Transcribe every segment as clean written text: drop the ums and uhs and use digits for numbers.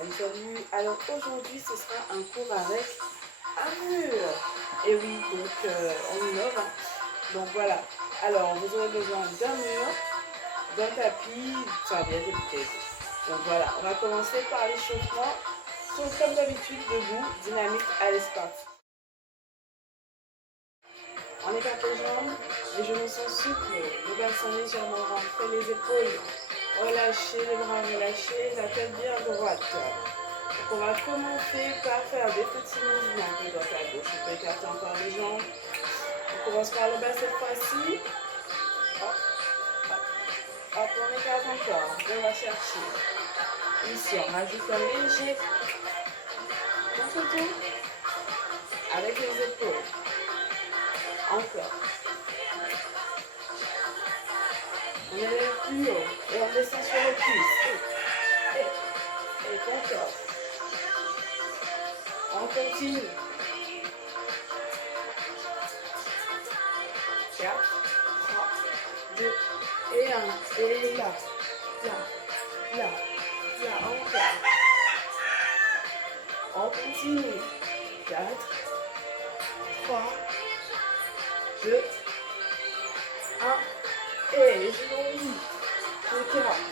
Salut. Alors aujourd'hui ce sera un cours avec un mur. Et oui, donc on innove, hein. Donc voilà. Alors vous aurez besoin d'un mur, d'un tapis, d'une serviette et peut-être. Donc voilà, on va commencer par l'échauffement. Donc comme d'habitude, debout, dynamique, allez c'est parti. On écarte les jambes, les genoux sont souples, le bassin légèrement rentré, les épaules relâchées, les bras relâchés, la tête bien droite. Donc on va commencer par faire des petits mouvements de droite à gauche. On peut écarter encore les jambes. On commence par le bas cette fois-ci. Hop, hop, hop, on écarte encore. On va chercher. Ici, on rajoute un léger contre-tour avec les épaules. Encore. On élève plus haut et on descend sur les cuisses. Et encore. On continue. 4, 3, 2 et 1. Et là, encore. On continue. 4, 3, 2, 1. Et je l'envie. Je quarante.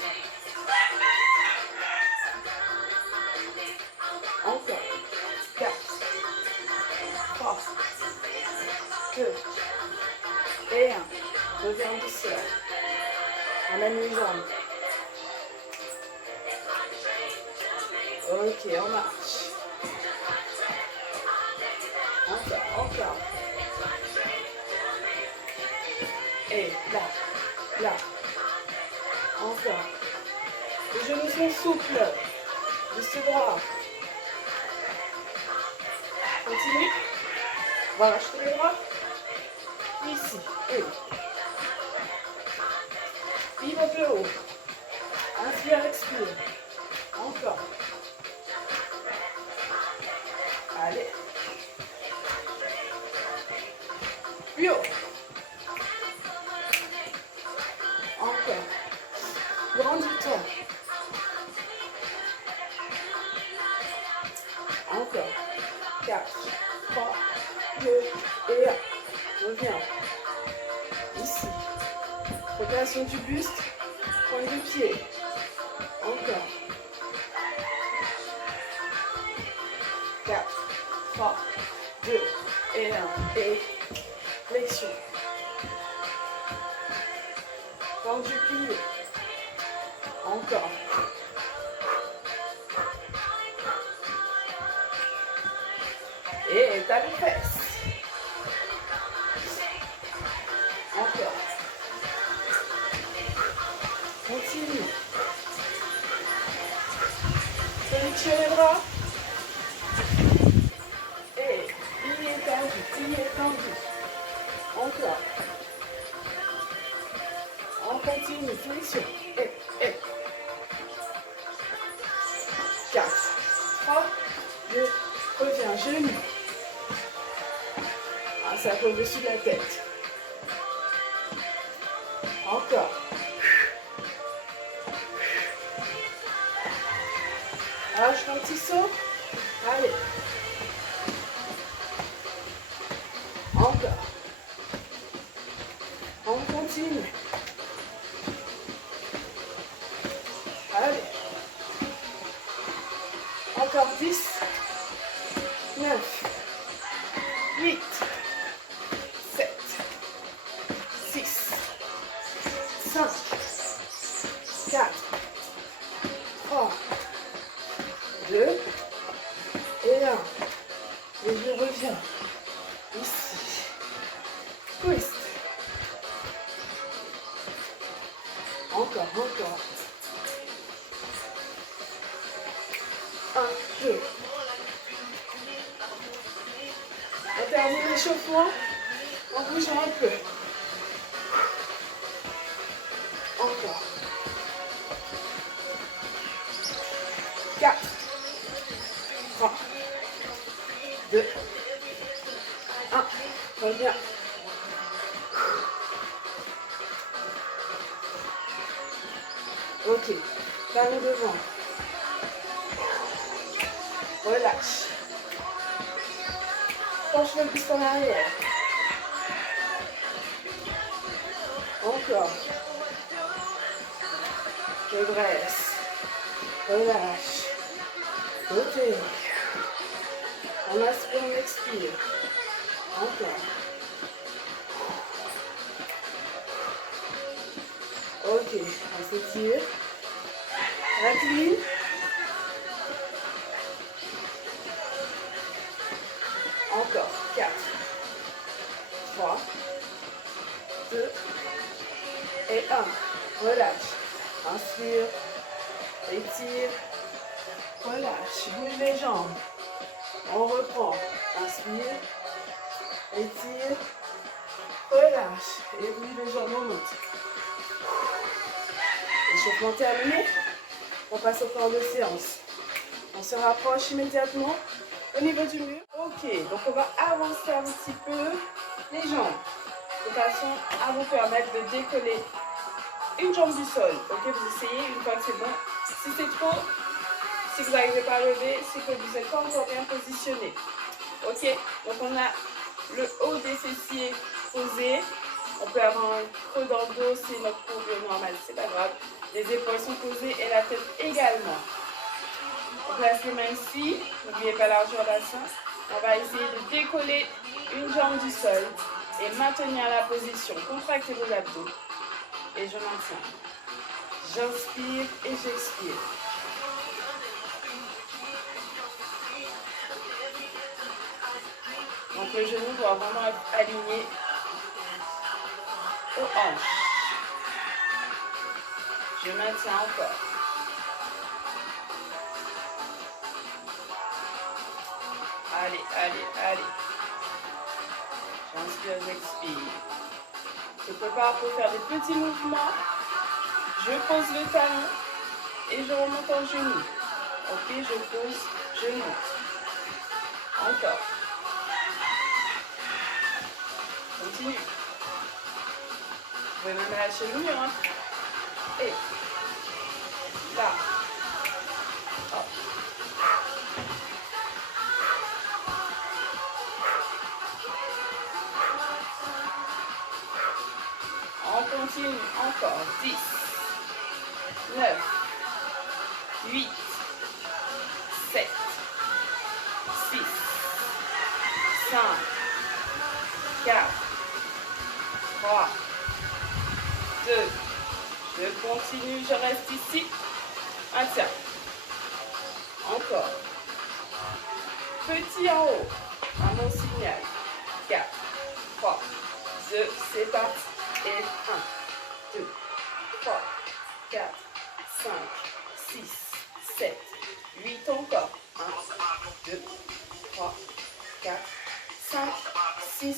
Encore. 4, 3, 2 et 1. Reviens douceur. On amène les jambes. Ok, on marche. Encore. Et là. Encore. Les genoux sont souples. Juste droit. Continue. On va racheter les bras. Ici. Et vive plus haut. Inspire, expire. Encore. Allez. Plus haut. Encore. Grandis-toi. Encore. 4, 3, 2 et 1. Reviens. Ici. Rotation du buste. Pointe du pied. Encore. 4, 3, 2 et 1. Et flexion. Pointe du pied. Encore. Et tape les fesses. Encore. Continue. Flexion les bras. Et plié tendu. Encore. On continue. Flexion. Et. 4, 3, 2, reviens, genou. Ça peut au-dessus de la tête. Encore. Lâche un petit saut. Allez. Encore. On continue. Allez. Encore 10, 9, 8, 7, 6, 5, 4, 3, 2 et 1. Et je reviens ici. Twist. Encore. 1, 2. On termine l'échauffement en bougeant un peu. Encore. 4, 3, 2, 1. Reviens. Ok. Talon devant. relâche. Penche le buste en arrière. Encore. Redresse. Relâche. Côté. On inspire, on expire. Encore. Ok, on s'étire. Incline. Encore. 4, 3, 2 et 1. Relâche. Inspire. Étire. Relâche. Bouge les jambes. On reprend. Inspire. Étire. Relâche. Et bouge les jambes, on monte. Échauffement terminé. On passe au plan de séance. On se rapproche immédiatement au niveau du mur. Ok, donc on va avancer un petit peu les jambes de façon à vous permettre de décoller une jambe du sol. Ok, vous essayez une fois que c'est bon. Si c'est trop, si vous n'arrivez pas à lever, c'est que vous n'êtes pas encore bien positionné. Ok, donc on a le haut des fessiers posé. On peut avoir un creux dans le dos, c'est notre courbe normale, c'est pas grave. Les épaules sont posées et la tête également. On place les mains ici, n'oubliez pas largeur bassin. On va essayer de décoller une jambe du sol et maintenir la position. Contractez vos abdos. Et je maintiens. J'inspire et j'expire. Donc le genou doit vraiment être aligné aux hanches. Je maintiens encore. Allez, allez, allez. J'inspire, j'expire. Je prépare pour faire des petits mouvements. Je pose le talon et je remonte en genou. Ok, je pose, je monte. Encore. Continue. Vous pouvez même lâcher le mur. Hein. Et là. Hop. On continue encore. 10, 9, 8, 7, 6, 5, 4, 3, 2, je continue, je reste ici. Tiens. Encore. Petit en haut, à mon signal. 4, 3, 2, c'est parti. Et 1, 2, 3, 4, 5, 6, 7, 8 encore. 1, 2, 3, 4, 5, 6,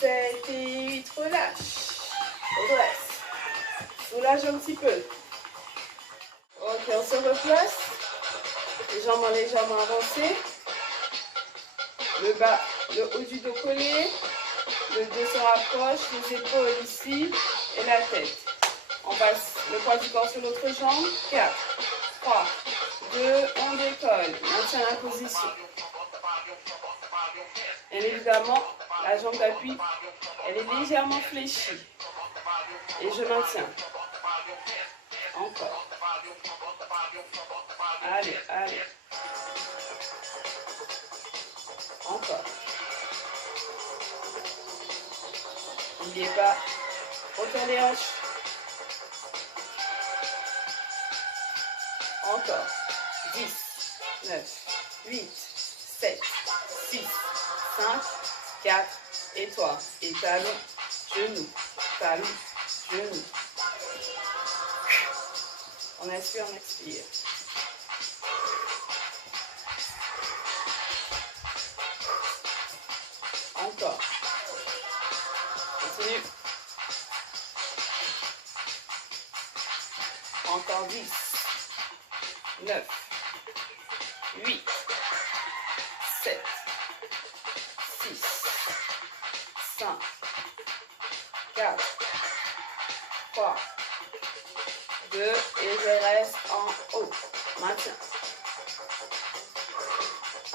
7 et 8. Relâche. Redresse. Soulage un petit peu. Ok, on se replace. Les jambes légèrement avancées. Le bas, le haut du dos collé. Le dos se rapproche, les épaules ici et la tête. On passe le poids du corps sur l'autre jambe. 4, 3, 2, on décolle. Maintient la position. Bien évidemment, la jambe d'appui, elle est légèrement fléchie. Et je maintiens. Encore. Allez, allez. Encore. N'oubliez pas, retourne les hanches. Encore. 10, 9, 8, 7, 6, 5, 4, et toi. Et talon, genou, talon, genou. On inspire, on expire. Encore. Continue. Encore 10, 9, 8, 7, 6, 5, 4, 3, 2, et je reste en haut. Maintiens.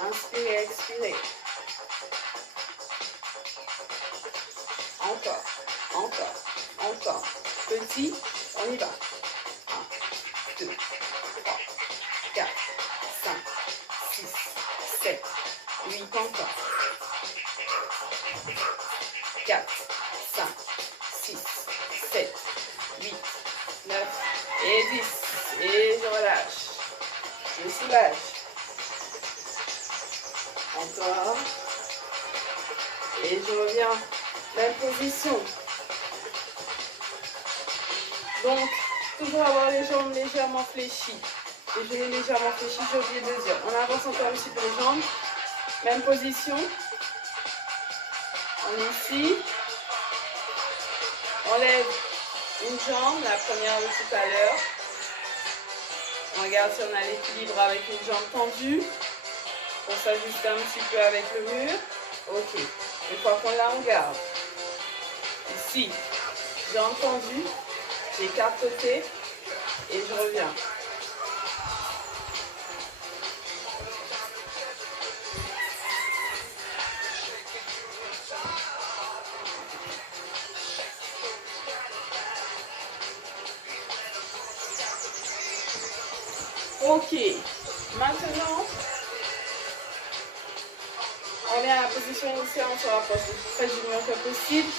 Inspirez, expirez. Encore, encore, encore. Petit, on y va. 1, 2, 3, 4, 5, 6, 7, 8, encore. 4, 5, 6, 7, 8, 9 et 10. Et je relâche. Je soulage. Encore. Et je reviens. Même position. Donc, toujours avoir les jambes légèrement fléchies. Les genoux légèrement fléchis, j'ai oublié de dire. On avance encore un petit peu les jambes. Même position. On est ici. On lève une jambe, la première de tout à l'heure. On regarde si on a l'équilibre avec une jambe tendue. On s'ajuste un petit peu avec le mur. Ok. Une fois qu'on l'a, on garde. Ici, jambe tendue. J'écarte côté et je reviens. Ok. Maintenant, on vient à la position initiale, on se rapproche le plus près du mur que possible.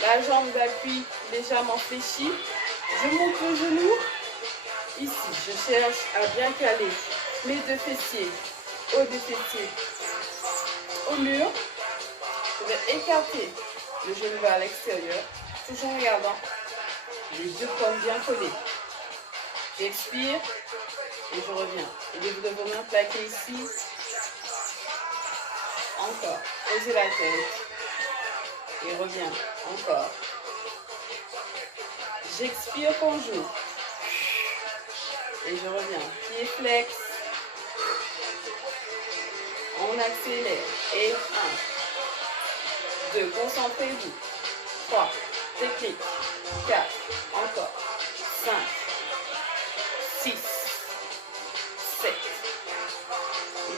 La jambe d'appui légèrement fléchie. Je monte le genou. Ici, je cherche à bien caler mes deux fessiers au deux fessiers au mur. Je vais écarter le genou vers l'extérieur, toujours en gardant les deux pommes bien collées. J'expire et je reviens. Et les deux vos mains plaquées ici. Encore. Posez la tête. Et reviens. Encore. J'expire quand j'ouvre. Et je reviens. Pied flex. On accélère. Et 1, 2, concentrez-vous. 3, technique. 4, encore. 5, 6, 7,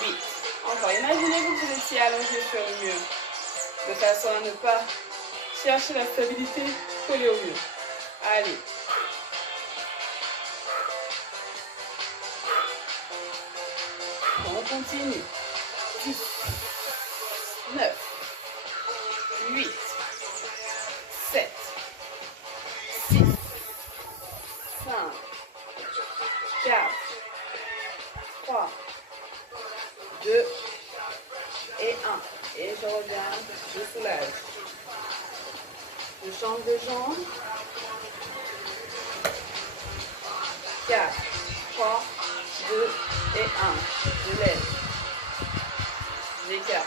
8. Encore. Imaginez-vous que vous étiez allongé sur le mur. De façon à ne pas chercher la stabilité collée au mur. Allez. On continue. 10, 9, 8, 7, 6, 5, 4, 3, 2 et 1. Et je reviens, je soulage. Je change de jambe. 4, 3, 2 et 1. Je lève. J'écarte.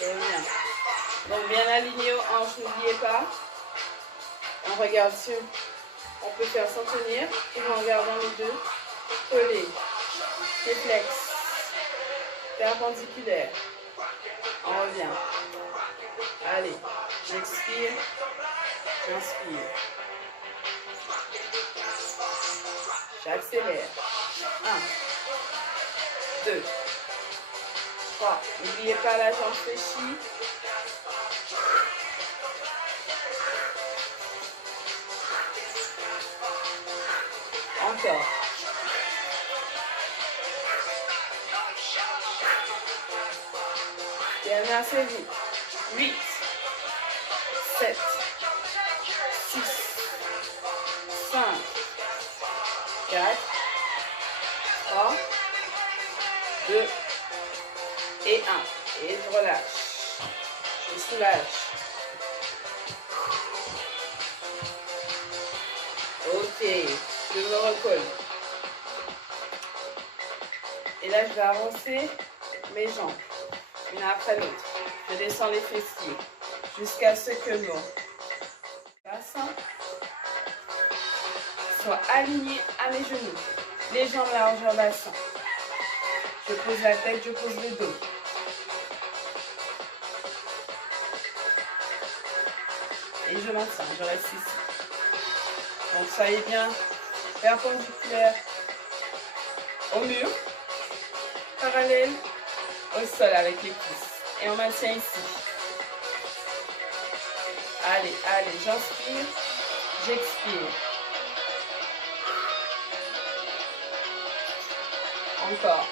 Et bien. Donc bien aligné aux hanches, n'oubliez pas. On regarde si on peut faire sans tenir. Et en regardant les deux. Collés. Réflexe. Perpendiculaire. On revient. Allez. J'expire. J'inspire. J'accélère. 1, 2, 3. N'oubliez pas la jambe fléchie. Encore. Dernière série. 8, 7, 6, 5, 4, 3, 2 et 1. Et je relâche. Je soulage. Ok. Je me recolle. Et là, je vais avancer mes jambes, une après l'autre. Je descends les fessiers jusqu'à ce que mon bassin soit aligné à mes genoux. Les jambes largeur bassin. Je pose la tête, je pose le dos. Et je maintiens, je reste ici. Donc soyez bien perpendiculaire au mur. parallèle au sol avec les cuisses. Et on maintient ici. Allez, allez, j'inspire, j'expire. Encore.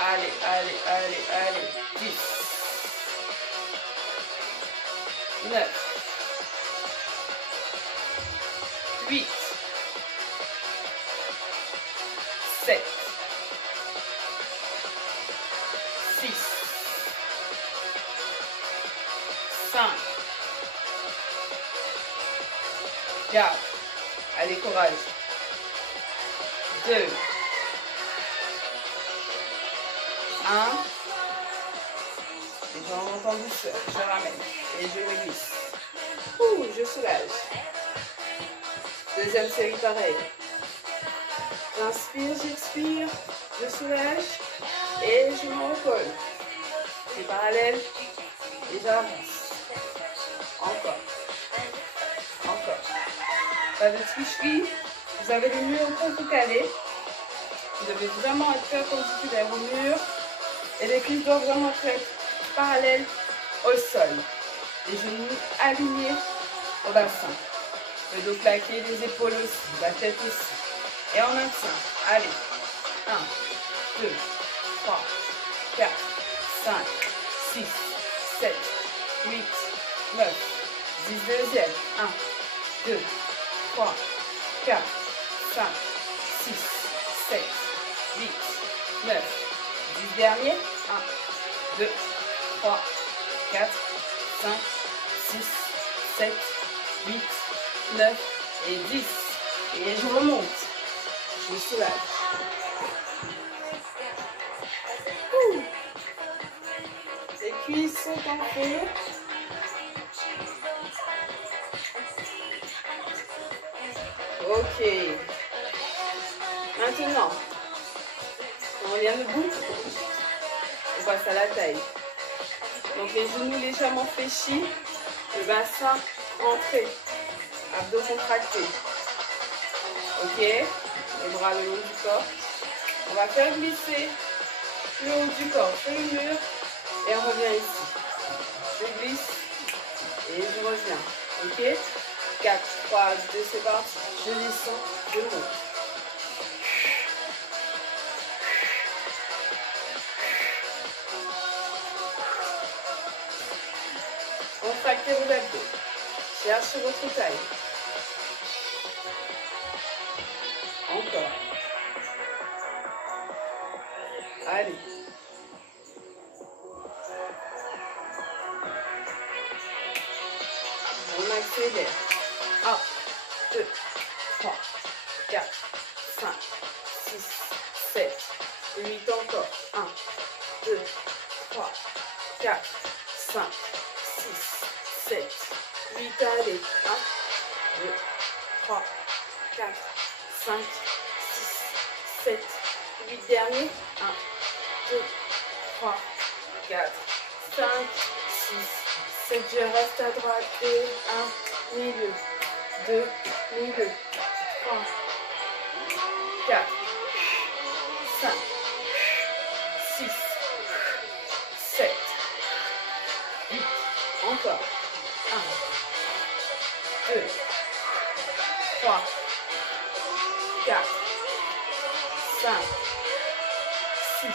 Allez, allez, allez, allez. 10. 9. 8. 7. 6. 5. 4. Allez, courage. 2. 1. Les jambes montent en douceur. Je ramène. Et je me glisse. Ouh, je soulage. Deuxième série pareil. J'inspire, j'expire. Je soulage. Et je me recolle. C'est parallèle. Et j'avance. Encore. Encore. Pas de tricherie. Vous avez le mur pour vous caler. Vous devez vraiment être perpendiculaire au mur. Et les cuisses doivent vraiment être parallèles au sol. Les genoux alignés au bassin. Le dos plaqué, les épaules aussi, la tête aussi. Et on maintient. Allez. 1, 2, 3, 4, 5, 6, 7, 8, 9, 10 deuxième. 1, 2, 3, 4, 5, 6, 7, 8, 9, 10 derniers. 1, 2, 3, 4, 5, 6, 7, 8, 9 et 10. Et je remonte. Je soulage. Les cuisses sont en feu. Ok. Maintenant, on revient debout. On passe à la taille. Donc les genoux légèrement fléchis. Le bassin rentré. Abdos contractés. Ok. Les bras le long du corps. On va faire glisser le haut du corps sur le mur. Et on revient ici. Je glisse. Et je reviens. Ok. 4, 3, 2, c'est parti. Je descends, je monte. Contractez vos abdos. Cherchez votre taille. Encore. Allez. On accélère. 1, 2, 3, 4, 5, 6, 7, 8 encore. 1, 2, 3, 4, 5, 6, 7, 8, allez. 1, 2, 3, 4, 5, 6, 7, 8 derniers. 1, 2, 3, 4, 5, 6, 7. Je reste à droite. Et 1, milieu. 2, milieu. 3, 4, 5, 6, 7, 8. Encore. 1, 2, 3, 4, 5, 6,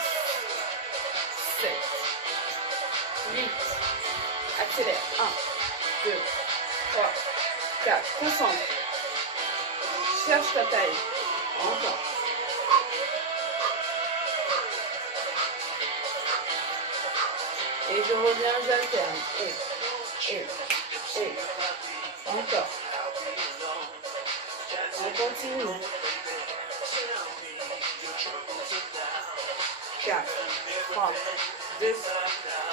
7, 8. Accélère. 1, 2, 3, 4. Concentre. Cherche ta taille. Encore. Et je reviens, j'alterne. Et. Encore. On continue. 4, 3, 2,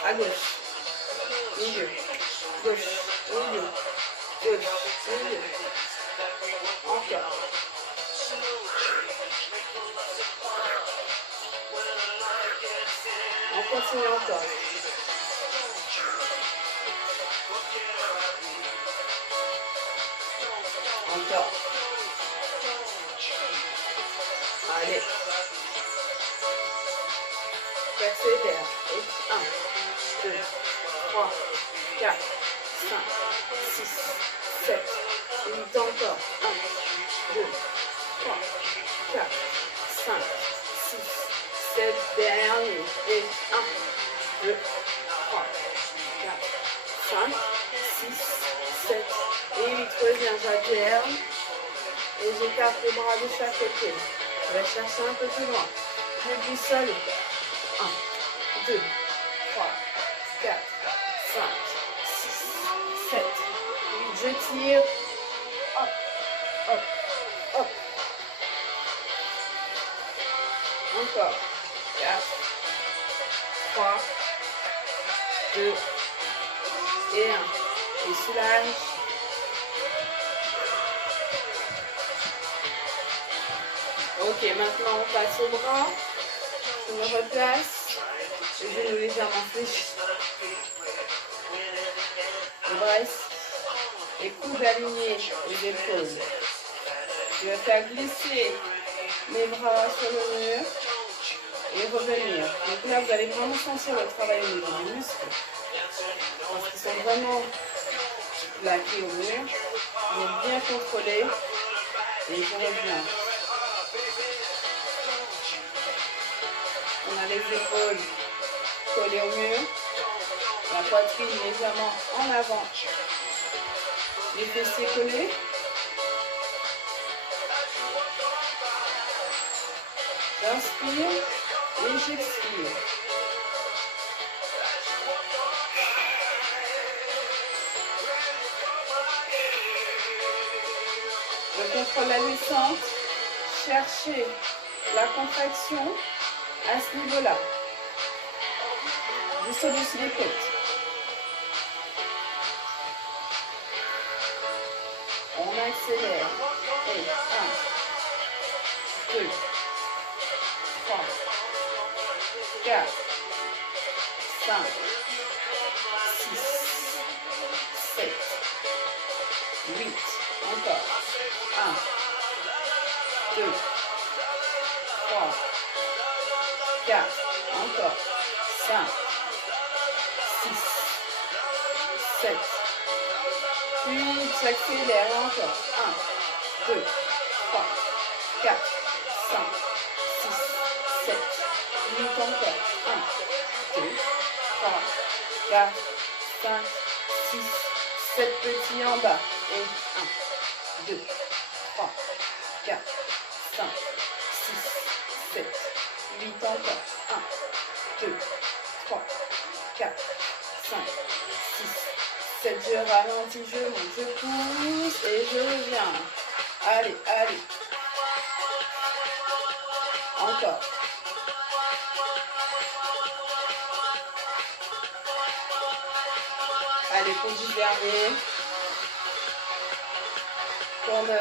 à gauche. Milieu. Gauche. Milieu. Gauche. Milieu. Encore. On continue encore. Encore. Allez. J'accélère. Et 1, 2, 3, 4, 5, 6, 7, 8 encore. 1, 2, 3, 4, 5, 6, 7, dernier. Et 1, 2, 3, 4, 5, 6, 7 et 8. Reviens, j'alterne. Et j'écarte les bras de chaque côté. Je vais chercher un peu plus loin. Je boussole. 1, 2, 3, 4, 5, 6, 7, 8. Je tire. Hop, hop, hop. Encore. 4, 3, 2 et 1. Et soulage. Ok, maintenant on passe au bras. Je me replace. Les genoux légèrement fléchis. Le bras ici. Les coudes alignés, les épaules. Je vais faire glisser mes bras sur le mur et revenir. Donc là, vous allez vraiment sentir le travail au niveau des muscles. Parce qu'ils sont vraiment plaqués au mur. Donc bien contrôler. Et je reviens. On a les épaules collées au mur. La poitrine légèrement en avant. Les fessiers collés. J'inspire et j'expire. Je contrôle la descente. Cherchez la contraction à ce niveau-là. Juste au-dessus des côtes. On accélère. Et 1, 2, 3, 4, 5, 6, 7, 8. Encore. 1, 2, 3, 4. Encore. 5, 6, 7, 8. J'accélère. Encore. 1, 2, 3, 4, 5, 6, 7, 8. Encore. 1, 2, 3, 4, 5, 6, 7 petits en bas. Et 1, 2, 3, 4, 5, 6, 7, 8 encore. 1, 2, 3, 4, 5, 6, 7. Je ralentis, je monte, je pousse et je reviens. Allez, allez. Encore. Allez, pour du dernier. Pour 9.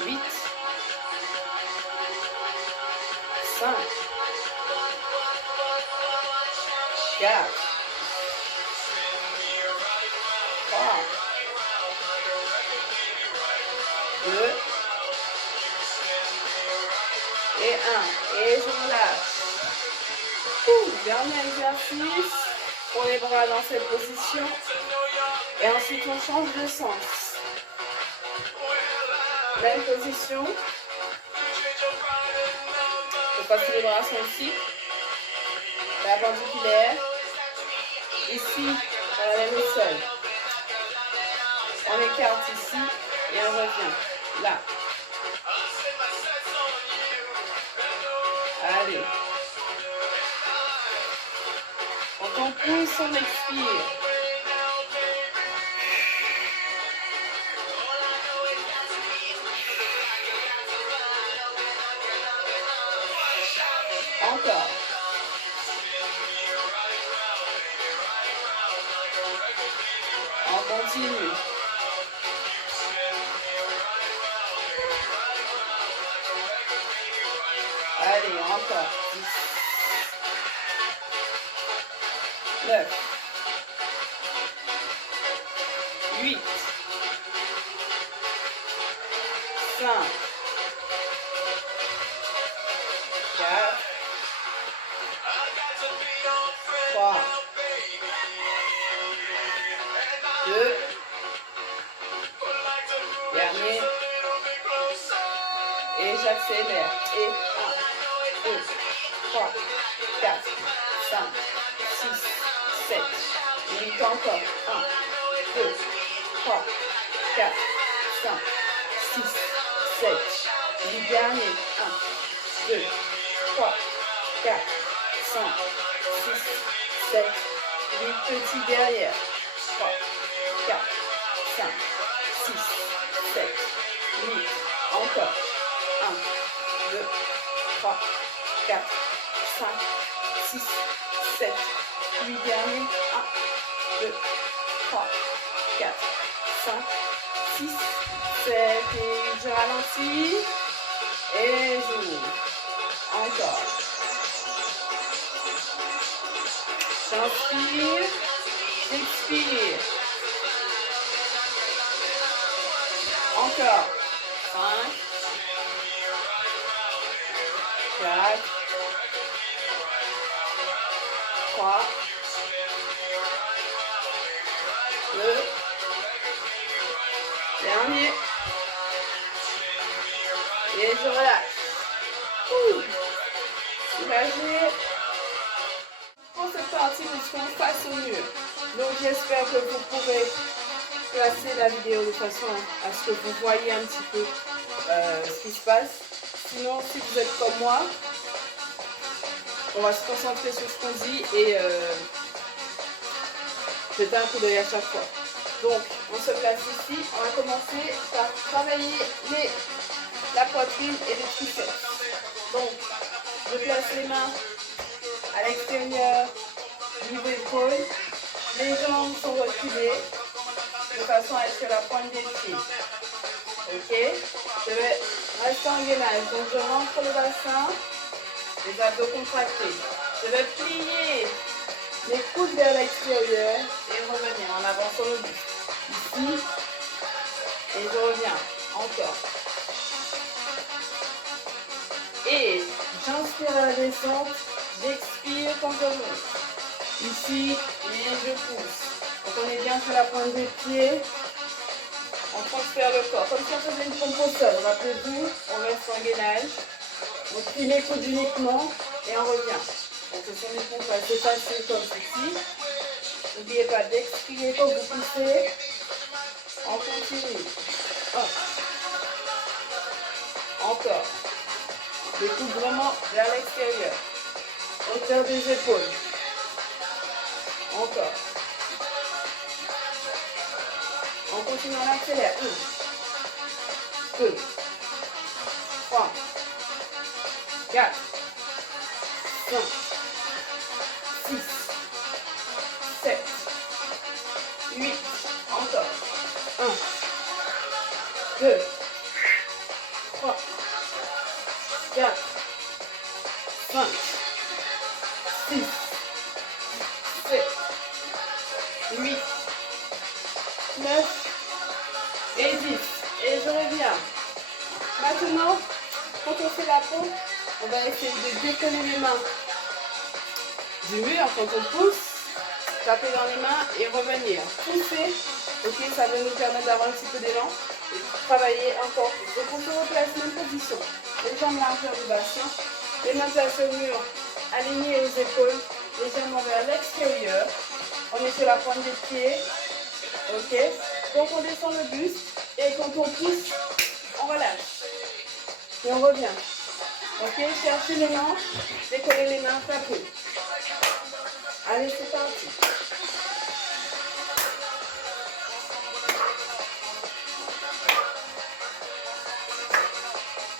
8. 5. 4. 3. 2. Et 1. Et je relâche. Dernier exercice pour les bras dans cette position. Et ensuite, on change de sens. Même position. Je passe que les bras sont ici. Perpendiculaire. Ici, on la même au sol. On écarte ici et on revient. Là. Allez. Quand on pousse, on expire. Encore. On continue. Allez, encore. 10. 9. 8. 5. 3, 2, dernier, et j'accélère, et 1, 2, 3, 4, 5, 6, 7, 8 encore, 1, 2, 3, 4, 5, 6, 7, 8 derniers, 1, 2, 3, 4, 5, 6, 7, 8 petits derrière, 3, 4, 5, 6, 7, 8, encore, 1, 2, 3, 4, 5, 6, 7, 8 derniers, 1, 2, 3, 4, 5, 6, 7, et je ralentis, et j'ouvre, encore, j'inspire, j'expire, encore, 5, 4, 3, 2, dernier, et je relâche. Soulagez. Pour cette partie, nous serons face au mur. Donc j'espère que vous pourrez placer la vidéo de façon à ce que vous voyez un petit peu ce qui se passe. Sinon, si vous êtes comme moi, on va se concentrer sur ce qu'on dit et jeter un coup d'œil à chaque fois. Donc, on se place ici. On va commencer par travailler la poitrine et les triceps. Donc, je place les mains à l'extérieur, niveau épaule. Les jambes sont reculées de façon à ce que la pointe des pieds. Ok? Je vais rester en gainage. Donc, je rentre le bassin, les abdos contractés. Je vais plier les coudes vers l'extérieur et revenir en avant sur le buste. Ici, et je reviens. Encore. Et j'inspire à la descente, j'expire quand je monte. Ici, et je pousse. Donc on est bien sur la pointe des pieds. On transfère le corps. Comme si on faisait une pompe au sol. Rappelez-vous, on reste en gainage. On plie les coudes uniquement et on revient. Donc ce sont des pompes assez faciles comme ceci. N'oubliez pas d'expirer quand vous poussez. On continue. Hop. Encore. Les coudes vraiment vers l'extérieur. Hauteur des épaules. Encore. On continue, on accélère. 1, 2, 3, 4, 5, 6, 7, 8. Encore. 1, 2, 3, 4, 5, 6, 7, 8, 9 et 10. Et je reviens. Maintenant, quand on fait la pompe, on va essayer de décoller les mains du mur quand on pousse. Taper dans les mains et revenir. Pousser. Ok, ça va nous permettre d'avoir un petit peu d'élan et de travailler encore plus. Donc on se replace même position. Les jambes largeur du bassin. Les mains placées au mur, alignées aux épaules. Les jambes vers l'extérieur. On est sur la pointe des pieds. Ok. Donc on descend le buste. Et quand on pousse, on relâche. Et on revient. Ok. Cherchez les mains. Décollez les mains. Tapez. Allez, c'est parti.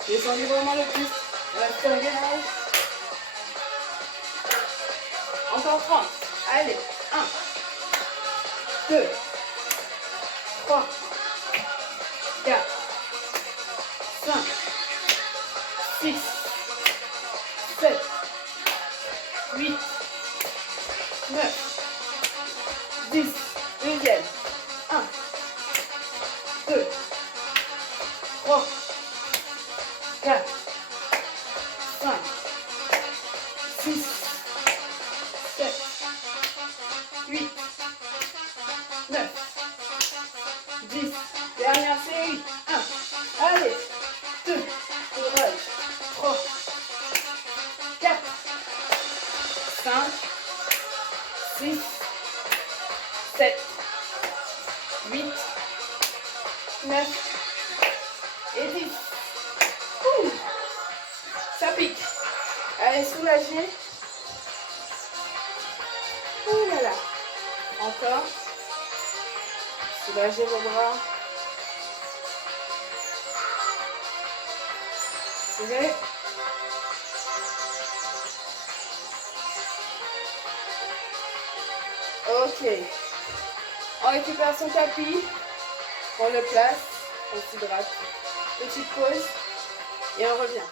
Descendez vraiment le plus. Restez en gainage. Encore 30. Allez. 1, 2, 3, 4, 5, 6, 7, 8, 9, 10. Deuxième. 1, 2, 3, 4, 5, 6, 7, 8, 9, 10. Dernière série. 1. Allez. 2. Courage. 3, 4, 5, 6, 7, 8, 9 et 10. Ouh, ça pique. Allez, soulagez. Ouh là là. Encore. Soulagez vos bras. Tirez. Ok. On récupère son tapis. On le place. On s'hydrate. Petite pause. Et on revient.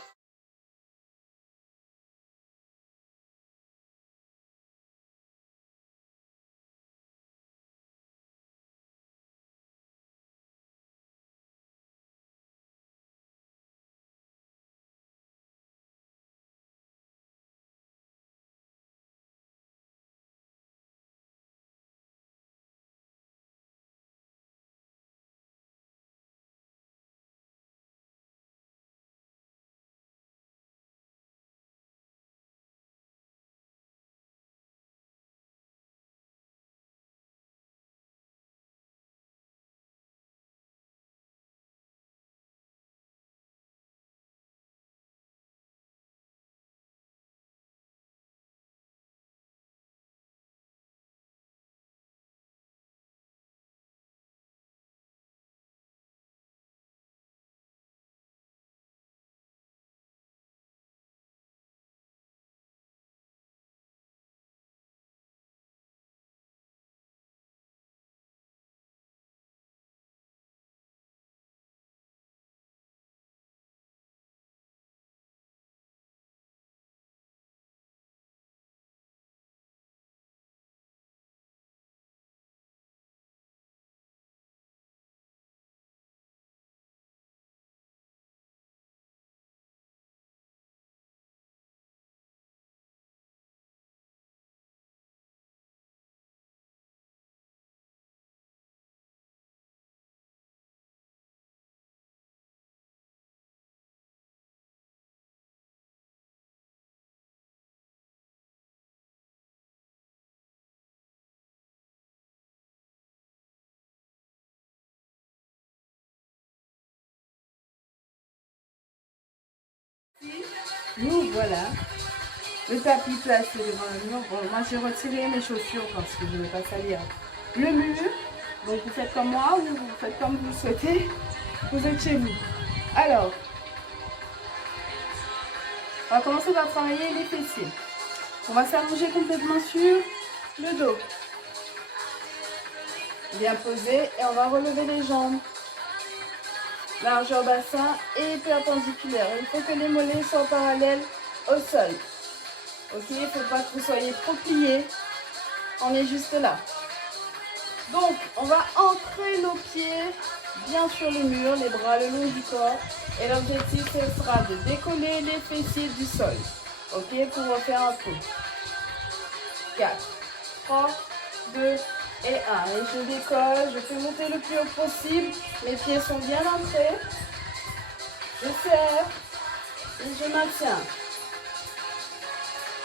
Nous voilà, le tapis placé devant le mur. Bon, moi j'ai retiré mes chaussures parce que je ne veux pas salir le mur. Donc vous faites comme moi ou vous faites comme vous souhaitez. Vous êtes chez vous. Alors, on va commencer par travailler les fessiers. On va s'allonger complètement sur le dos. Bien posé et on va relever les jambes. Largeur bassin et perpendiculaire. Il faut que les mollets soient parallèles au sol. Ok, il ne faut pas que vous soyez trop pliés. On est juste là. Donc, on va ancrer nos pieds bien sur le mur, les bras le long du corps. Et l'objectif, ce sera de décoller les fessiers du sol. Ok, pour refaire un peu. 4, 3, 2 et 1. Et je décolle, je fais monter le plus haut possible. Mes pieds sont bien ancrés. Je serre et je maintiens.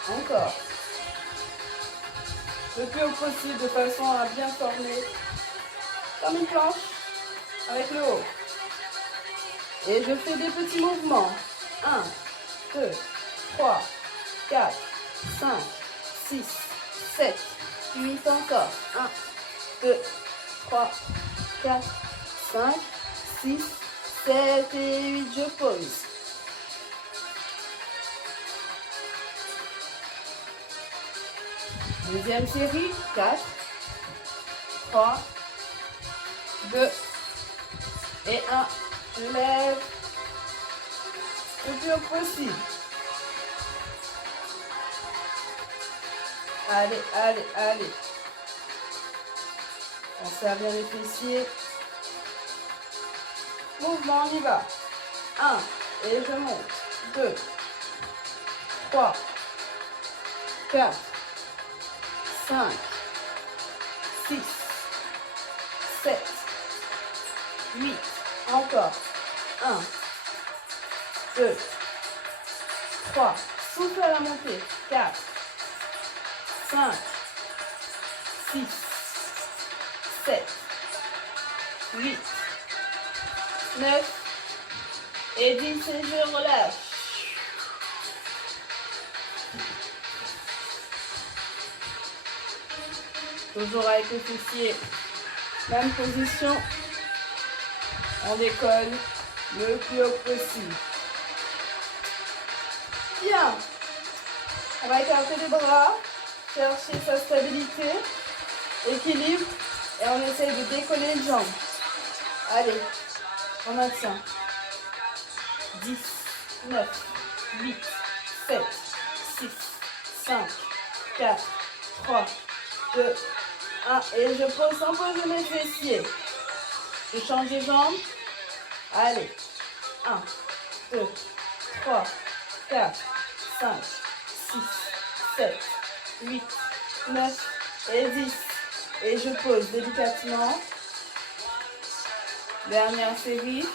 Encore. Le plus haut possible de façon à bien former comme une planche avec le haut. Et je fais des petits mouvements. 1, 2, 3, 4, 5, 6, 7, 8 encore. 1, 2, 3, 4, 5, 6, 7 et 8. Je pose. Deuxième série. 4, 3, 2 et 1. Je lève le plus haut possible. Allez, allez, allez. On serre bien les fessiers. Mouvement, on y va. 1, et je monte. 2, 3, 4, 5, 6, 7, 8. Encore. 1, 2, 3. Souffle à la montée. 4, 5, 6, 7, 8, 9 et 10. Et je relâche. Toujours avec les fessiers. Même position. On décolle le plus haut possible. Bien. On va écarter les bras. Chercher sa stabilité. Équilibre. Et on essaye de décoller les jambes. Allez. On maintient. 10, 9, 8, 7, 6, 5, 4, 3, 2, 1. Et je pose sans poser mes fessiers. Je change de jambe. Allez. 1, 2, 3, 4, 5, 6, 7, 8, 9 et 10. Et je pose délicatement. Dernière série.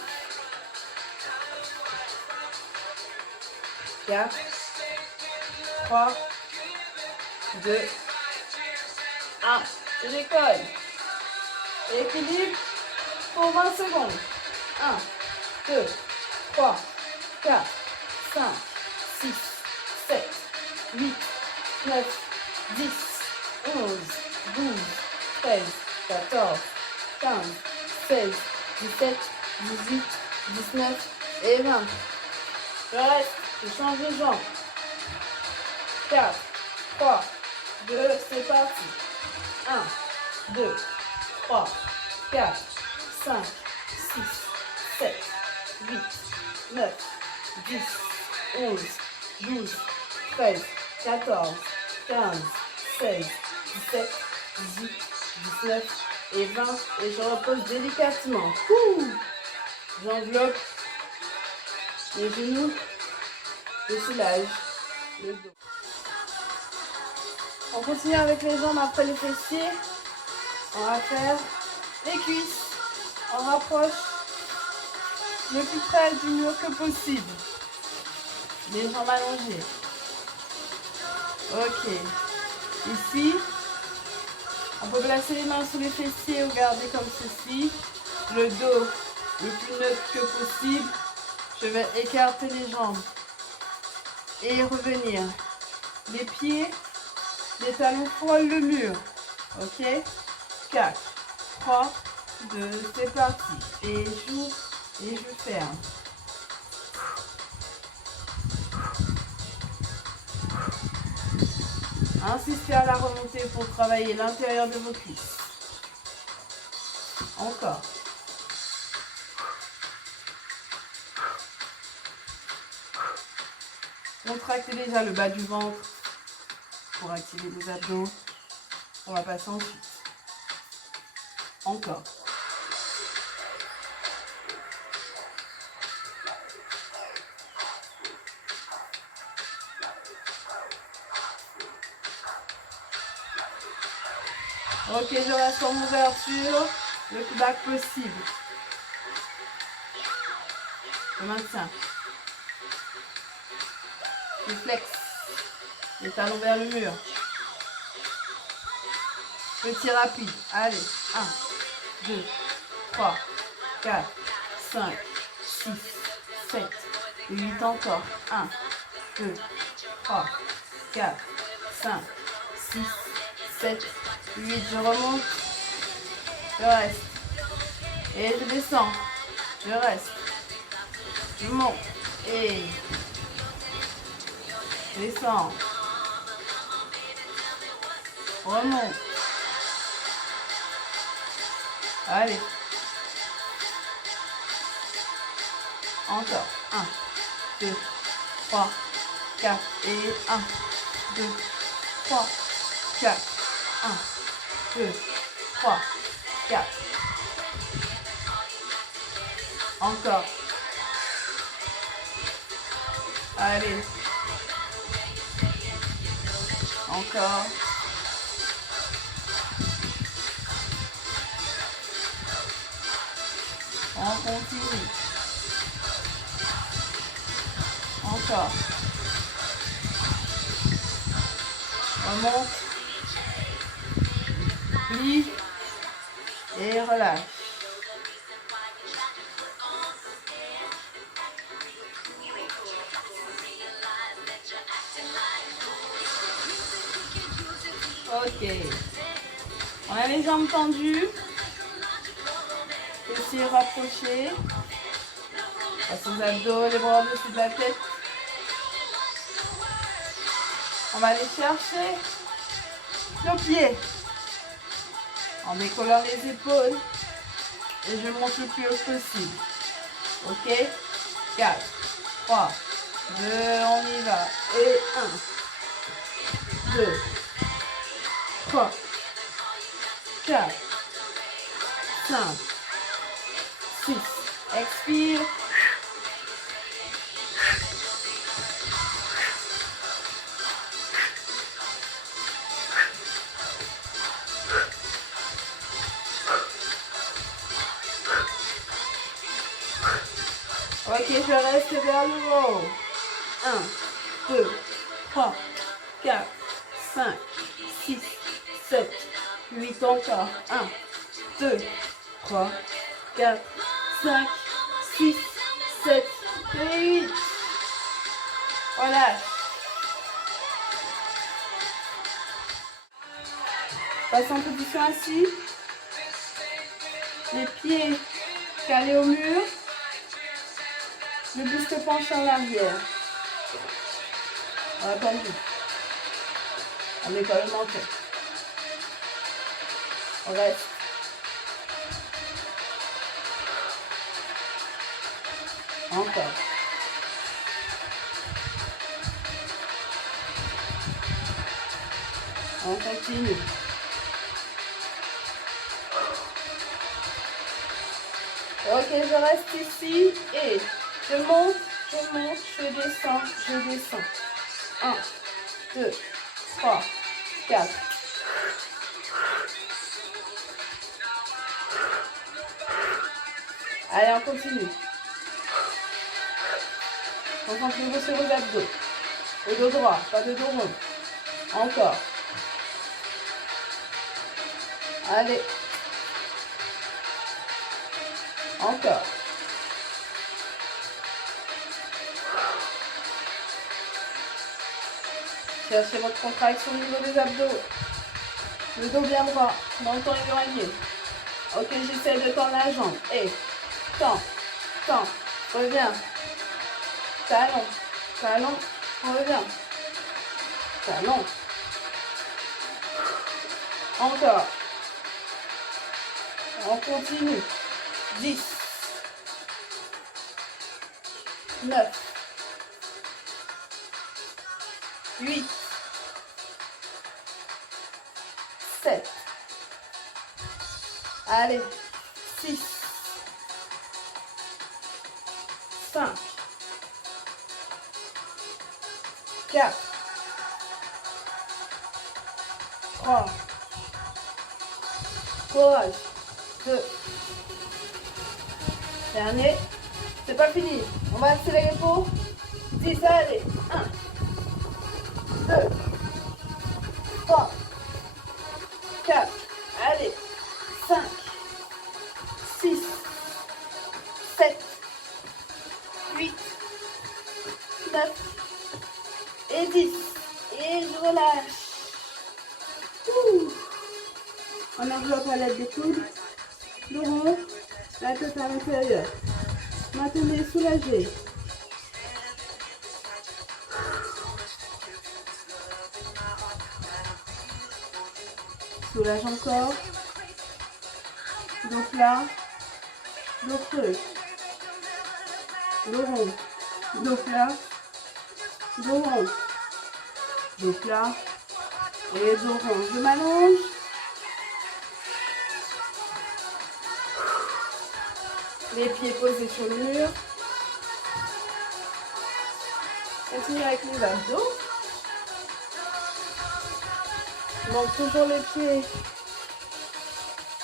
4, 3, 2, 1. Je décolle. Équilibre pour 20 secondes. 1, 2, 3, 4, 5, 6, 7, 8, 9, 10, 11, 12, 13, 14, 15, 16, 17, 18, 19 et 20. Je reste. Je change de jambe. 4, 3, 2, c'est parti. 1, 2, 3, 4, 5, 6, 7, 8, 9, 10, 11, 12, 13, 14, 15, 16, 17, 18, 19 et 20. Et je repose délicatement. J'enveloppe les genoux. Je soulage le dos. On continue avec les jambes après les fessiers. On va faire les cuisses. On rapproche le plus près du mur que possible. Les jambes allongées. Ok. Ici, on peut placer les mains sous les fessiers ou garder comme ceci. Le dos le plus neutre que possible. Je vais écarter les jambes. Et revenir. Les pieds, les talons frôlent le mur. Ok. 4, 3, 2, c'est parti. Et j'ouvre et je ferme. Insistez à la remontée pour travailler l'intérieur de vos cuisses. Encore. Contractez déjà le bas du ventre pour activer les abdos. On va passer ensuite. Encore. Ok, je reste en ouverture le plus bas possible. Je maintiens. Je flex. Les talons vers le mur. Petit rapide. Allez. 1, 2, 3, 4, 5, 6, 7, 8 encore. 1, 2, 3, 4, 5, 6, 7, 8. Je remonte. Je reste. Et je descends. Je reste. Je monte. Et descends. Remonte. Allez. Encore. 1, 2, 3, 4. Et 1, 2, 3, 4. 1, 2, 3, 4. Encore. Allez. Encore. On continue. Encore. On monte. Plie. Et relâche. Ok. On a les jambes tendues. Essayez de rapprocher. Passez les abdos, les bras au-dessus de la tête. On va aller chercher nos pieds. En décollant les épaules. Et je monte le plus haut possible. Ok? 4, 3, 2, on y va. Et 1, 2, 3, 4, 5, 6. Expire. Ok, je reste vers le haut. 1, 2, 3, 4, 5, 6, 7, 8 encore. 1, 2, 3, 4, 5, 6, 7 et 8. Relâche. Passe en position assise. Les pieds calés au mur. Le buste penche en arrière. On a tendu. On décolle le menton. On reste. Encore. On continue. Ok, je reste ici et je monte, je descends, je descends. 1, 2, 3, 4. Allez, on continue. Concentrez-vous sur vos abdos. Le dos droit, pas de dos rond. Encore. Allez. Encore. Cherchez votre contraction au niveau des abdos. Le dos bien droit, menton éloigné. Ok, j'essaie de tendre la jambe. Et tends, tends, reviens. Talon, talon, reviens. Talon. Encore. On continue. 10, 9, 8, 7. Allez. 6, 5, 4, 3, courage, 2. Dernier, c'est pas fini. On va accélérer pour 10, allez. 1, 2, 3, 4, allez. 5, 6, 7, 8, 9 et 10. Et je relâche. Ouh. On enveloppe à l'aide des coudes. Le rond, la tête à l'intérieur. Maintenez soulagé. Soulage encore. Dos plat. Dos creux. Dos rond. Dos plat. Dos rond. Dos plat. Et dos rond. Je m'allonge. Les pieds posés sur le mur. Continue avec les abdos. Donc toujours les pieds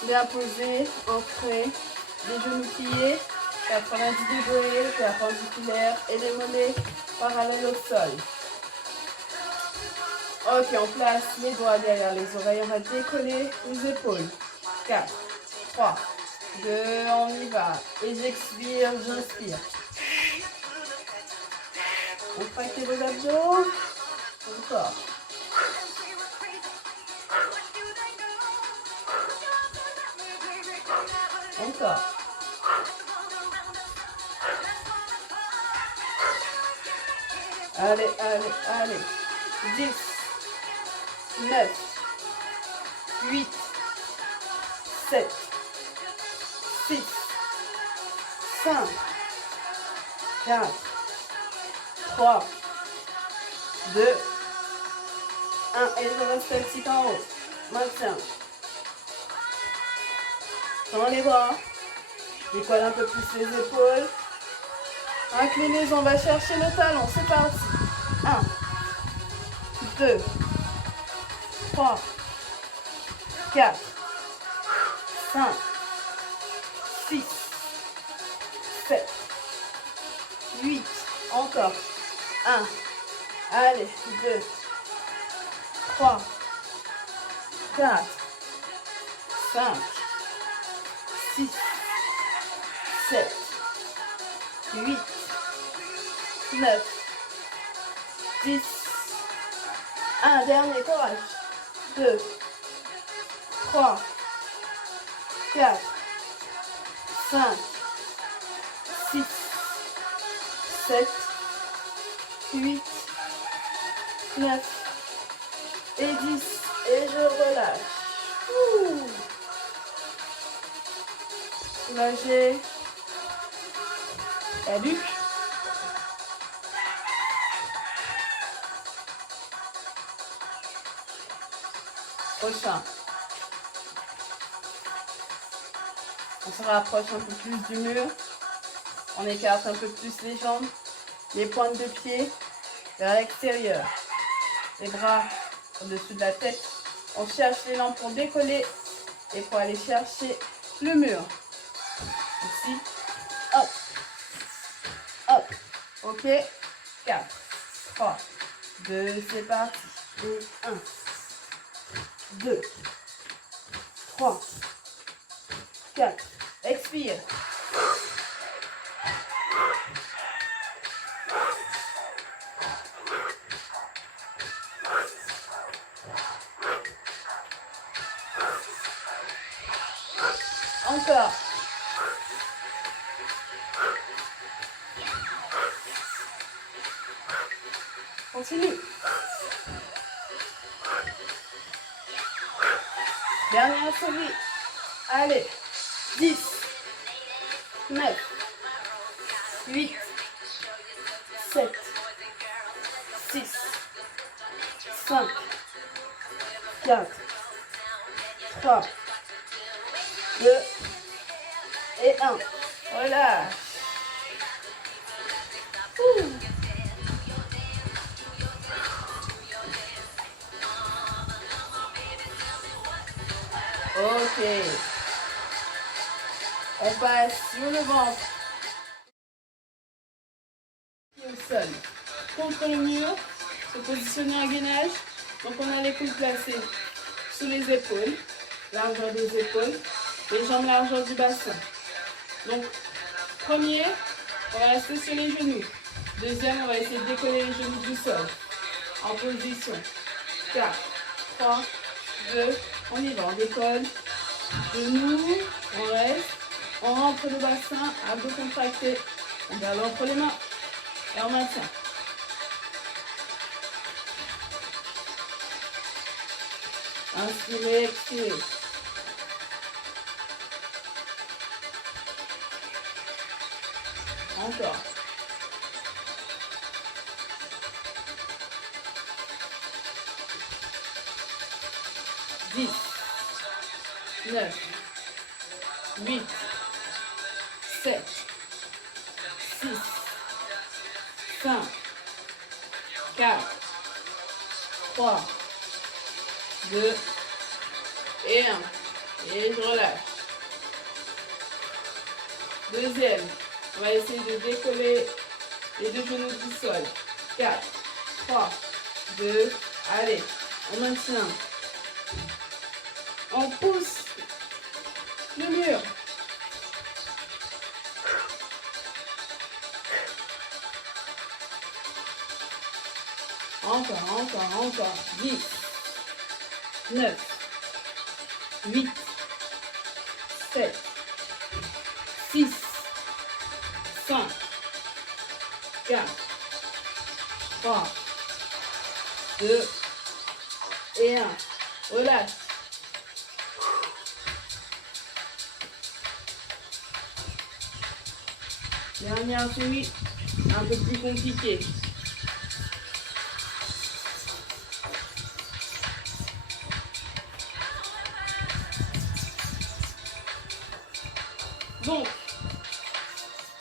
bien posés, ancrés les genoux pliés, 90 degrés, perpendiculaire et les mollets parallèles au sol. Ok, on place les doigts derrière les oreilles, on va décoller les épaules. 4, 3, 2, on y va. Et j'expire, j'inspire. Contractez vos abdos. Encore. Encore. Allez, allez, allez. 10, 9, 8, 7, 6, 5, 4, 3, 2, 1. Et je reste petit en haut. Maintiens. Tends les bras. Décolle un peu plus les épaules. Inclinaison, on va chercher le talon. C'est parti. 1, 2, 3, 4, 5, 6, 7, 8. Encore. 1. Allez. 2, 3, 4, 5, 6, 7, 8, 9, 10. Un dernier, courage. 2, 3, 4, 5, 6, 7, 8, 9 et 10. Et je relâche. Ouh. Soulagez la nuque. Prochain. On se rapproche un peu plus du mur. On écarte un peu plus les jambes, les pointes de pied vers l'extérieur. Les bras au-dessus de la tête. On cherche l'élan pour décoller et pour aller chercher le mur. Ici, hop, hop. Ok, 4, 3, 2, c'est parti. Et 1, 2, 3, 4. Expire. Encore. Continue. Dernière série. Allez. 10, 9, 8, 7, 6, 5, 4, 3, 2 et 1. Relâche. Ok. On passe sur le ventre. Et au sol. Contre le mur. Se positionner en gainage. Donc on a les coudes placés sous les épaules. Largeur des épaules. Les jambes largeur du bassin. Donc, premier, on va rester sur les genoux. Deuxième, on va essayer de décoller les genoux du sol. En position. 4, 3, 2, on y va. On décolle. Genoux, on reste. On rentre le bassin, abdos contractés. On garde entre les mains. Et on maintient. Inspirez, expirez. Encore. Dix, 9, 8, 7, 6, 5, 4, 3, 2 et 1. Et je relâche. Deuxième. On va essayer de décoller les deux genoux du sol. 4, 3, 2, allez. On maintient. On pousse le mur. Encore. 10, 9, 8, 7, 6, 5, 4, 3, 2 et 1. Relâche. Dernière série, un peu plus compliquée. Donc,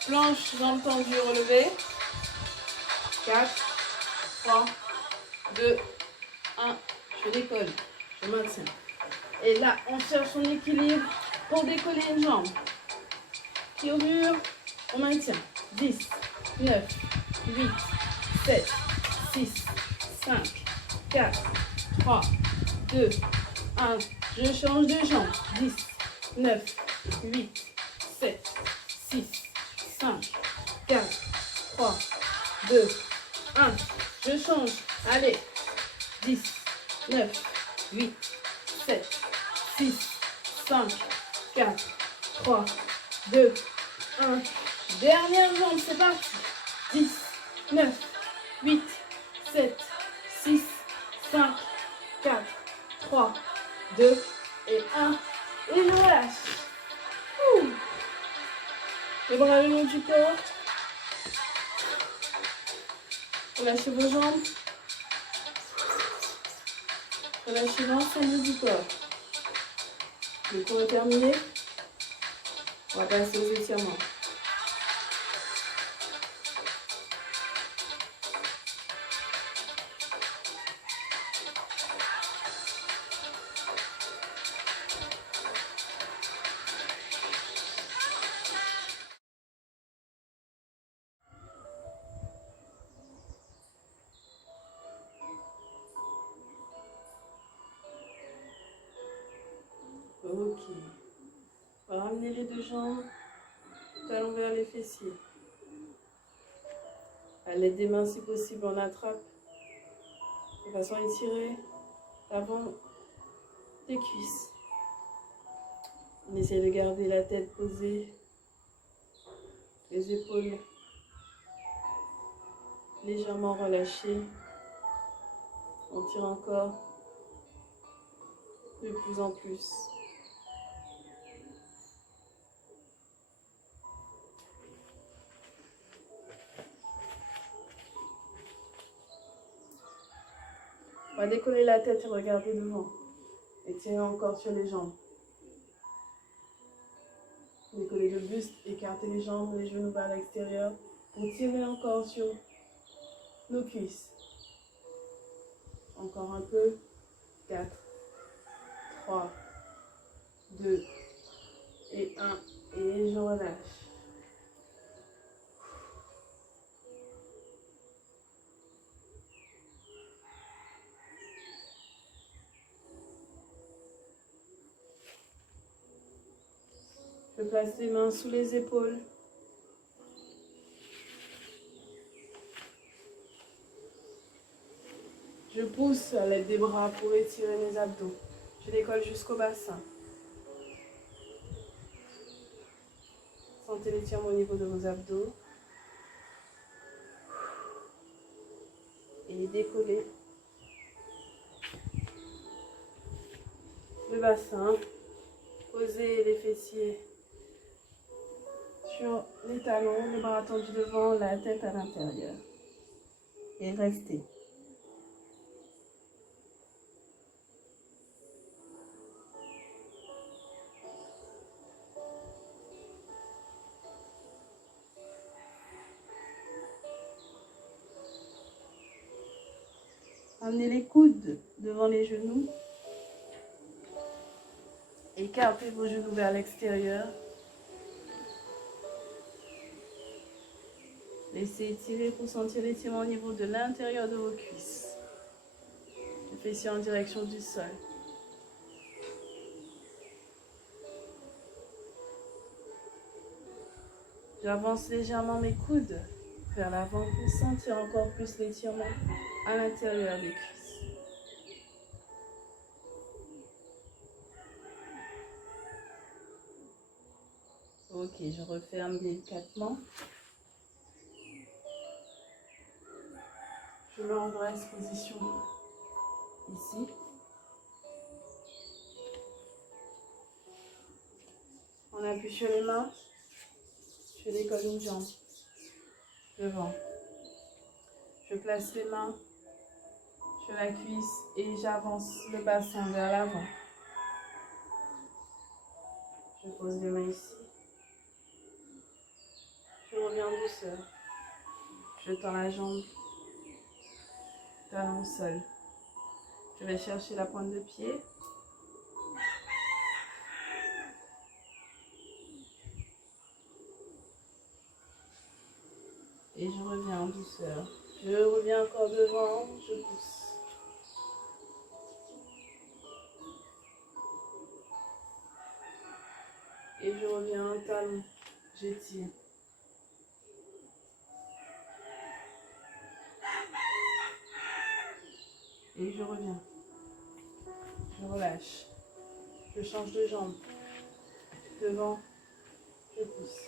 planche, jambes tendues, relevées. 4, 3, 2, 1. Je décolle, je maintiens. Et là, on cherche son équilibre pour décoller une jambe. Pied au mur, on maintient. 10, 9, 8, 7, 6, 5, 4, 3, 2, 1. Je change de jambe. 10, 9, 8, 7, 6, 5, 4, 3, 2, 1. Je change. Allez. 10, 9, 8, 7, 6, 5, 4, 3, 2, 1. Dernière jambe, c'est parti. 10, 9, 8, 7, 6, 5, 4, 3, 2 et 1. Et je relâche. Ouh. Les bras le long du corps. Relâchez vos jambes. Relâchez l'ensemble du corps. Le cours est terminé. On va passer aux étirements. Ok. On va ramener les deux jambes, talons vers les fessiers. À l'aide des mains, si possible, on attrape de façon étirée l'avant des cuisses. On essaie de garder la tête posée, les épaules légèrement relâchées. On tire encore de plus en plus. On va décoller la tête et regarder devant. Étirez encore sur les jambes. Décollez le buste, écartez les jambes, les genoux vers l'extérieur. Pour tirer encore sur nos cuisses. Encore un peu. 4, 3, 2 et 1. Et je relâche. Je place les mains sous les épaules. Je pousse à l'aide des bras pour étirer mes abdos. Je décolle jusqu'au bassin. Sentez l'étirement au niveau de vos abdos. Et décollez le bassin. Posez les fessiers sur les talons, les bras tendus devant, la tête à l'intérieur. Et restez. Amenez les coudes devant les genoux. Écartez vos genoux vers l'extérieur. Laissez étirer pour sentir l'étirement au niveau de l'intérieur de vos cuisses. Les fessiers en direction du sol. J'avance légèrement mes coudes vers l'avant pour sentir encore plus l'étirement à l'intérieur des cuisses. Ok, je referme délicatement. Je me redresse position ici. On appuie sur les mains. Je décolle une jambe devant. Je place les mains sur la cuisse et j'avance le bassin vers l'avant. Je pose les mains ici. Je reviens en douceur. Je tends la jambe, talon au sol. Je vais chercher la pointe de pied. Et je reviens en douceur. Je reviens encore devant, je pousse. Et je reviens en talon, j'étire. Et je reviens. Je relâche. Je change de jambe. Devant, je pousse.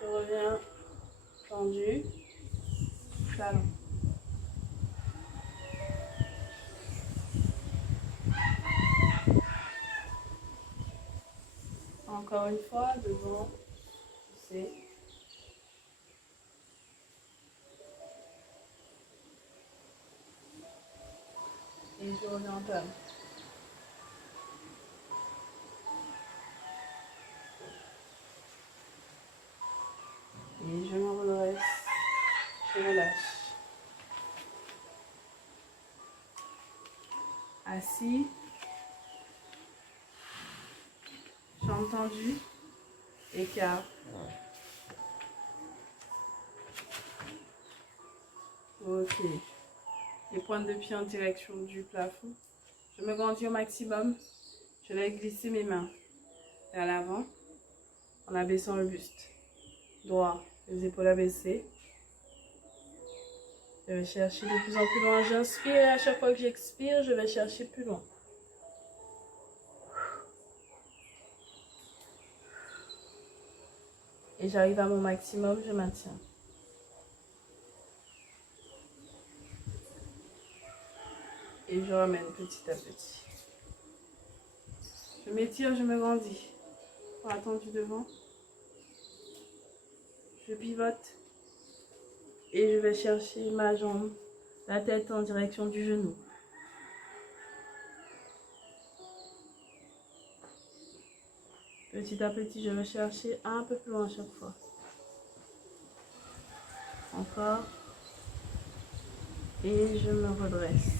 Je reviens tendu, talon. Encore une fois, devant, pousser. Et je reviens en talon. Et je me redresse, je relâche. Assis, jambes tendues, écart. Ok. Les pointes de pied en direction du plafond. Je me grandis au maximum. Je vais glisser mes mains vers l'avant en abaissant le buste. Droit, les épaules abaissées. Je vais chercher de plus en plus loin. J'inspire et à chaque fois que j'expire, je vais chercher plus loin. Et j'arrive à mon maximum, je maintiens. Et je ramène petit à petit. Je m'étire, je me grandis. Bras tendus devant. Je pivote. Et je vais chercher ma jambe, la tête en direction du genou. Petit à petit, je vais chercher un peu plus loin à chaque fois. Encore. Et je me redresse.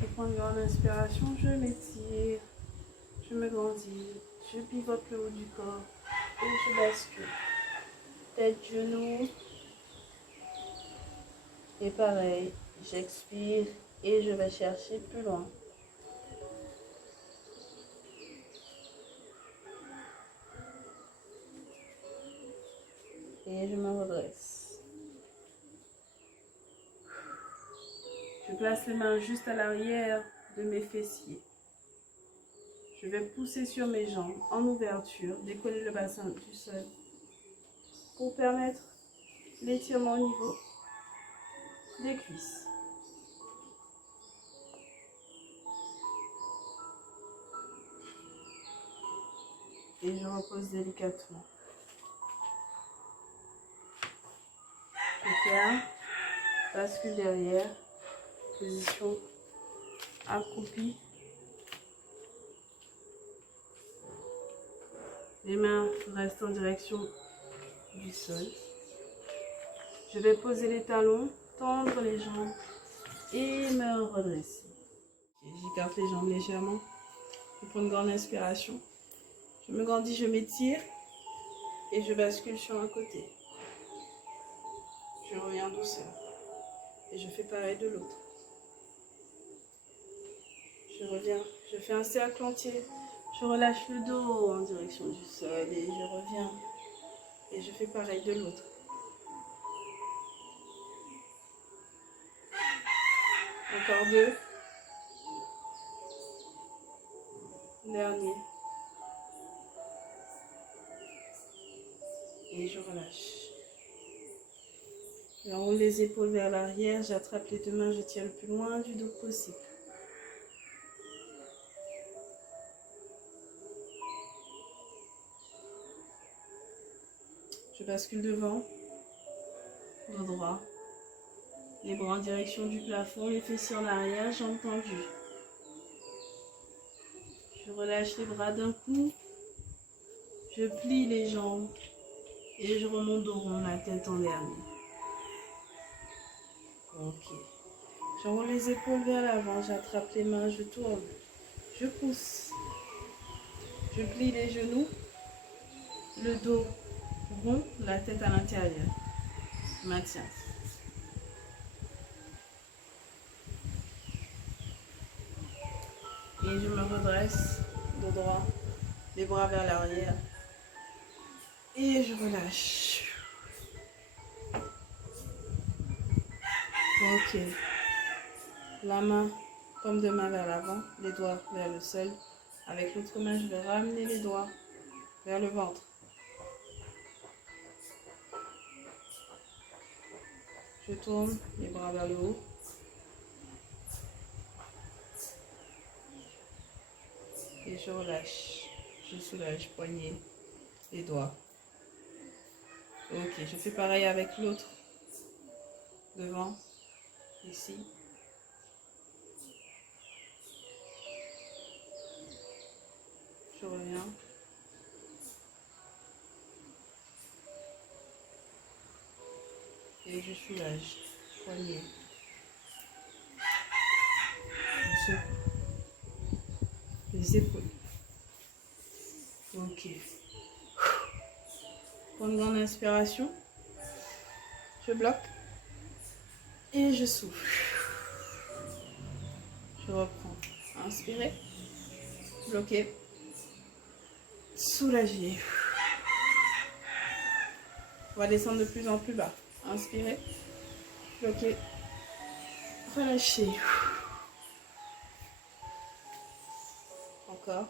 Je prends une grande inspiration, je m'étire, je me grandis, je pivote le haut du corps et je bascule. Tête, genoux. Et pareil, j'expire et je vais chercher plus loin. Et je me redresse. Je place les mains juste à l'arrière de mes fessiers. Je vais pousser sur mes jambes en ouverture, décoller le bassin du sol pour permettre l'étirement au niveau des cuisses. Et je repose délicatement. Je ferme, bascule derrière, position accroupie. Les mains restent en direction du sol. Je vais poser les talons, tendre les jambes et me redresser. J'écarte les jambes légèrement. Je prends une grande inspiration. Je me grandis, je m'étire. Et je bascule sur un côté. Je reviens douceur. Et je fais pareil de l'autre. Je reviens, je fais un cercle entier. Je relâche le dos en direction du sol et je reviens. Et je fais pareil de l'autre. Encore 2. Dernier. Et je relâche. J'enroule les épaules vers l'arrière, j'attrape les deux mains, je tire le plus loin du dos possible. Je bascule devant, dos droit, les bras en direction du plafond, les fessiers en arrière, jambes tendues. Je relâche les bras d'un coup, je plie les jambes et je remonte dos rond, la tête en dernier. Ok. J'enroule les épaules vers l'avant, j'attrape les mains, je tourne, je pousse. Je plie les genoux, le dos rond, la tête à l'intérieur. Je maintiens. Et je me redresse, dos droit, les bras vers l'arrière. Et je relâche. Ok. La main, paume de main vers l'avant, les doigts vers le sol. Avec l'autre main, je vais ramener les doigts vers le ventre. Je tourne les bras vers le haut. Et je relâche. Je soulage, poignet, les doigts. Ok, je fais pareil avec l'autre. Devant, ici. Je reviens. Et je soulage, poignet. Je secoue les épaules. Ok. Prends une grande inspiration. Je bloque. Et je souffle. Je reprends. Inspirez. Bloquez. Soulagez. On va descendre de plus en plus bas. Inspirez. Bloquez. Relâchez. Encore.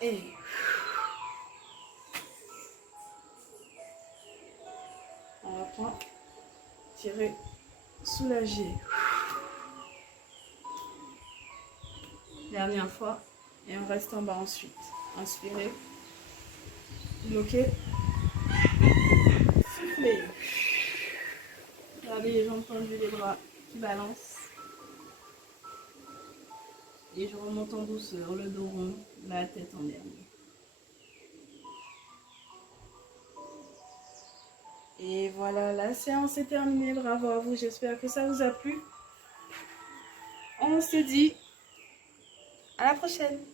Et on reprend. Tirez. Soulagez. Dernière fois. Et on reste en bas ensuite. Inspirez. Bloquez. Soufflez. Gardez les jambes tendues, les bras qui balancent. Et je remonte en douceur, le dos rond, la tête en dernier. Et voilà, la séance est terminée. Bravo à vous, j'espère que ça vous a plu. On se dit à la prochaine.